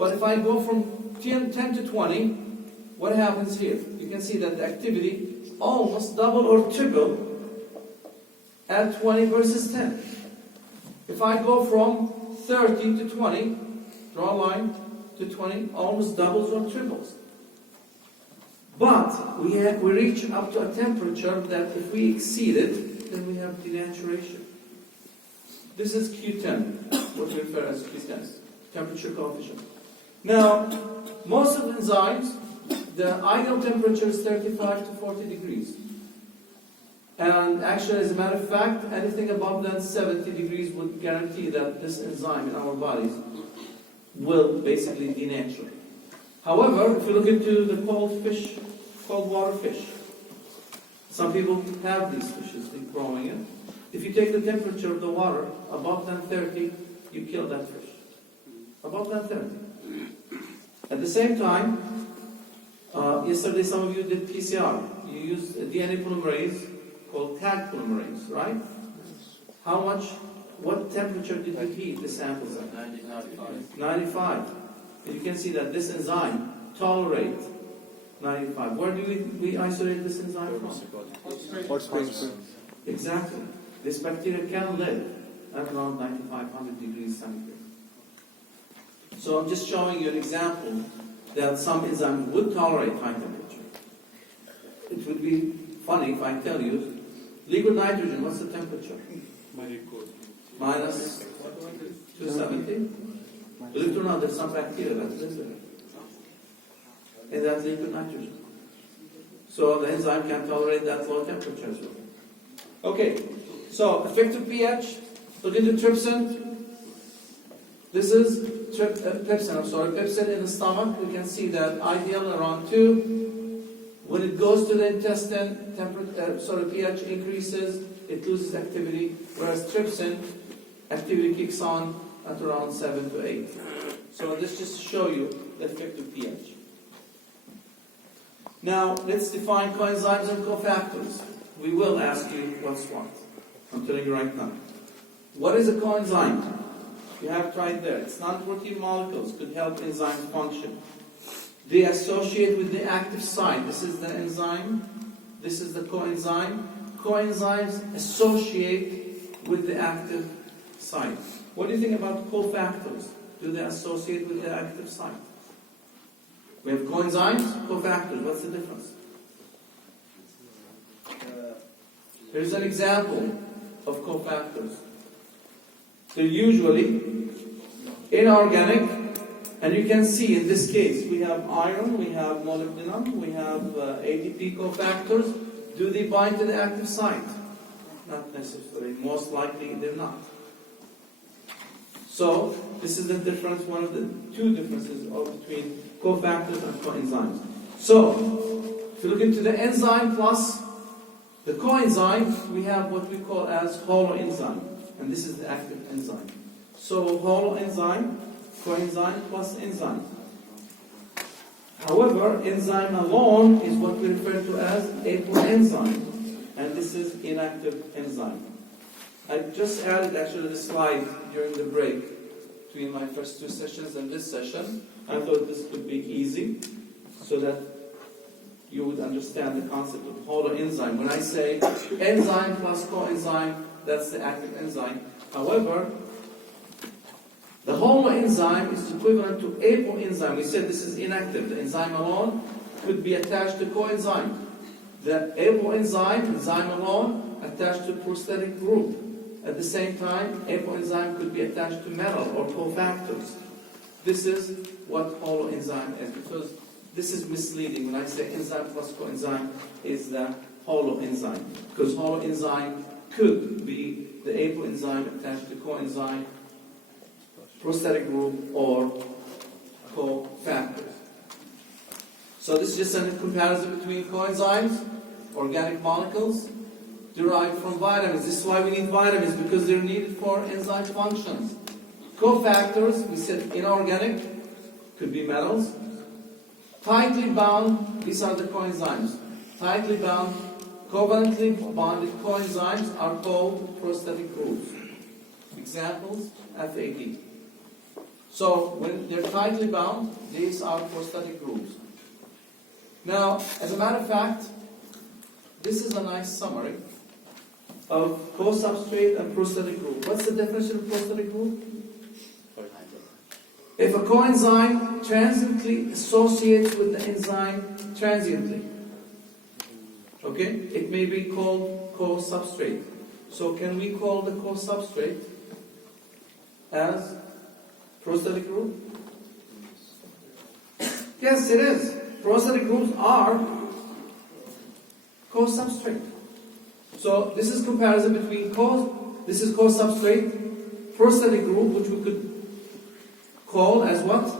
But if I go from 10 to 20, what happens here? You can see that the activity almost double or triple at 20 versus 10. If I go from 30 to 20, draw a line to 20, almost doubles or triples. But we reach up to a temperature that if we exceed it, then we have denaturation. This is Q10, what we refer as Q10, temperature coefficient. Now, most of the enzymes, the ideal temperature is 35 to 40 degrees. And actually, as a matter of fact, anything above than 70 degrees would guarantee that this enzyme in our bodies will basically denature. However, if you look into the cold water fish, some people have these fishes, they're growing it. If you take the temperature of the water above than 30, you kill that fish. Above than 30. At the same time, yesterday some of you did PCR. You used a DNA polymerase called tag polymerase, right? What temperature did you heat the samples at? 95. And you can see that this enzyme tolerates 95. Where do we isolate this enzyme from? Hot springs. Exactly. This bacteria can live at around 9500 degrees centigrade. So I'm just showing you an example that some enzymes would tolerate high temperature. It would be funny if I tell you, liquid nitrogen, what's the temperature? Minus 270. Believe it or not, there's some bacteria that lives there. And that's liquid nitrogen. So the enzyme can tolerate that low temperature as well. Okay, so effective pH, look into trypsin. This is pepsin in the stomach. We can see that ideal around 2. When it goes to the intestine, pH increases, it loses activity, whereas trypsin, activity kicks on at around 7 to 8. So this just to show you the effective pH. Now, let's define coenzymes and cofactors. We will ask you what's what. I'm telling you right now. What is a coenzyme? You have it right there. It's non-protein molecules, could help enzymes function. They associate with the active site. This is the enzyme. This is the coenzyme. Coenzymes associate with the active site. What do you think about cofactors? Do they associate with the active site? We have coenzymes, cofactors. What's the difference? Here's an example of cofactors. They're usually inorganic, and you can see in this case we have iron, we have molybdenum, we have ADP cofactors. Do they bind to the active site? Not necessarily. Most likely they're not. So this is the difference, one of the two differences between cofactors and coenzymes. So if you look into the enzyme plus the coenzyme, we have what we call as holoenzyme, and this is the active enzyme. So holoenzyme, coenzyme plus enzyme. However, enzyme alone is what we refer to as apoenzyme, and this is inactive enzyme. I just added actually the slide during the break between my first 2 sessions and this session. I thought this would be easy so that you would understand the concept of holoenzyme. When I say enzyme plus coenzyme, that's the active enzyme. However, the holoenzyme is equivalent to apoenzyme. We said this is inactive. The enzyme alone could be attached to coenzyme. The apoenzyme, enzyme alone, attached to prosthetic group. At the same time, apoenzyme could be attached to metal or cofactors. This is what holoenzyme is, because this is misleading. When I say enzyme plus coenzyme, is the holoenzyme, because holoenzyme could be the apoenzyme attached to coenzyme, prosthetic group, or cofactors. So this is just a comparison between coenzymes, organic molecules, derived from vitamins. This is why we need vitamins, because they're needed for enzyme functions. Cofactors, we said inorganic, could be metals. Tightly bound, these are the coenzymes. Tightly bound, covalently bonded coenzymes are called prosthetic groups. Examples, FAD. So when they're tightly bound, these are prosthetic grooves. Now, as a matter of fact, this is a nice summary of co-substrate and prosthetic groove. What's the definition of prosthetic groove? If a coenzyme transiently associates with the enzyme transiently, okay, it may be called co-substrate. So can we call the co-substrate as prosthetic groove? Yes, it is. Prosthetic grooves are co-substrate. So this is comparison between this is co-substrate, prosthetic groove, which we could call as what?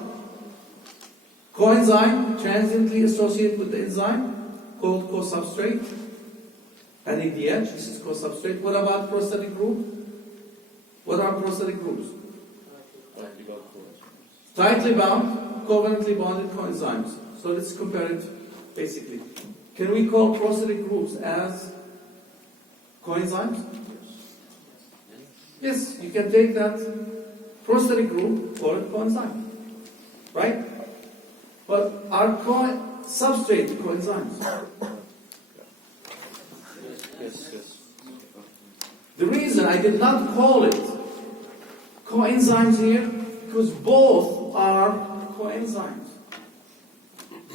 Coenzyme transiently associated with the enzyme, called co-substrate. And in the edge, this is co-substrate. What about prosthetic groove? What are prosthetic grooves? Tightly bound, covalently bonded coenzymes. So let's compare it basically. Can we call prosthetic grooves as coenzymes? Yes, you can take that prosthetic group, call it coenzyme. Right? But are substrate coenzymes? Yes. The reason I did not call it coenzymes here, because both are coenzymes.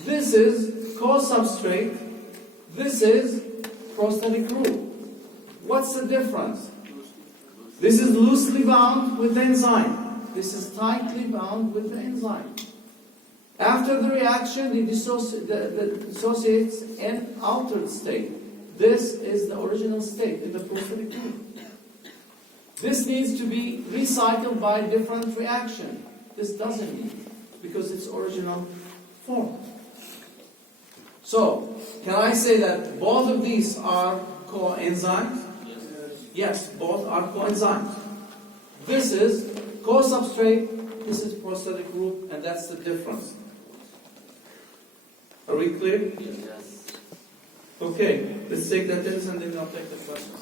This is co-substrate, this is prosthetic group. What's the difference? This is loosely bound with the enzyme. This is tightly bound with the enzyme. After the reaction, it dissociates in altered state. This is the original state in the prosthetic group. This needs to be recycled by a different reaction. This doesn't need, because it's original form. So, can I say that both of these are coenzymes? Yes, both are coenzymes. This is co-substrate, this is prosthetic group, and that's the difference. Are we clear? Yes. Okay, let's take that in and then I'll take the questions.